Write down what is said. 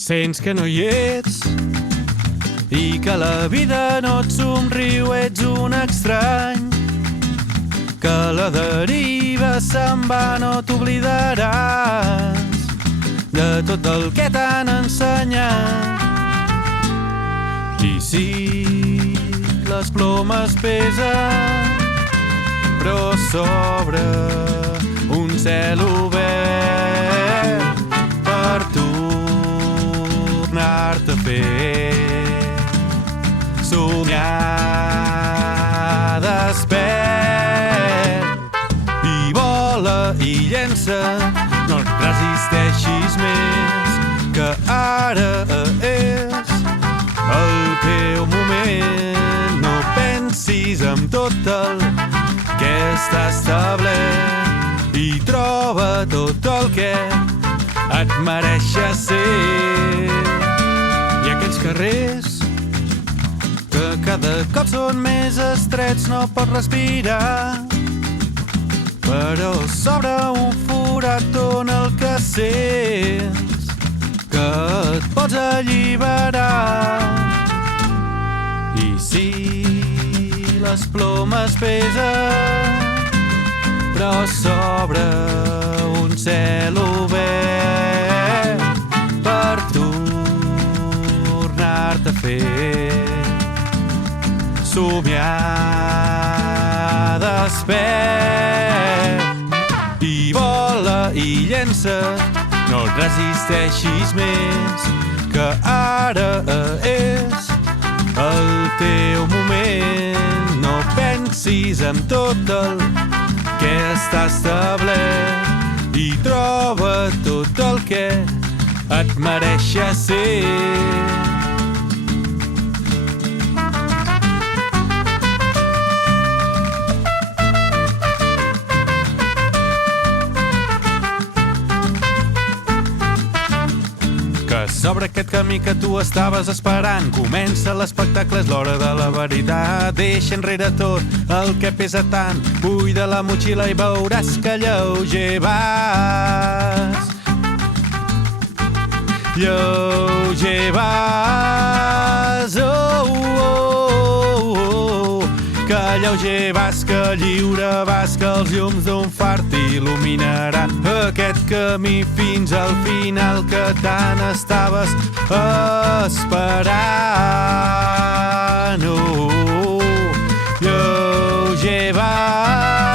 Sents que no hi ets i que la vida no et somriu, ets un estrany, que la deriva se'n va, no t'oblidaràs de tot el que t'han ensenyat. I sí, les plomes pesen, però s'obre un cel obert per tornar-te a fer somiar despert. I vola i llença, no et resisteixis més, que ara és el teu moment. No pensis en tot el que està establert i troba tot el que et mereixes ser. I aquells carrers que cada cop són més estrets, no pots respirar, però s'obre un forat on el que sents que et pots alliberar. I sí, les plomes pesen, però s'obre un cel obert per tornar-te a fer somiar despert. I vola i llença, no et resisteixis més, que ara és el teu moment. No pensis en tot el que està establert i troba tot el que et mereixes ser. Que s'obre aquest camí que tu estaves esperant, comença l'espectacle, és l'hora de la veritat. Deixa enrere tot el que pesa tant, buida la motxilla i veuràs que lleuger vas. Lleuger vas, oh, oh, oh, oh. Que lleuger vas, que lliure vas, que els llums d'un far t'il·luminaran aquest camí fins al final que tant estaves esperant. Oh, lleuger vas.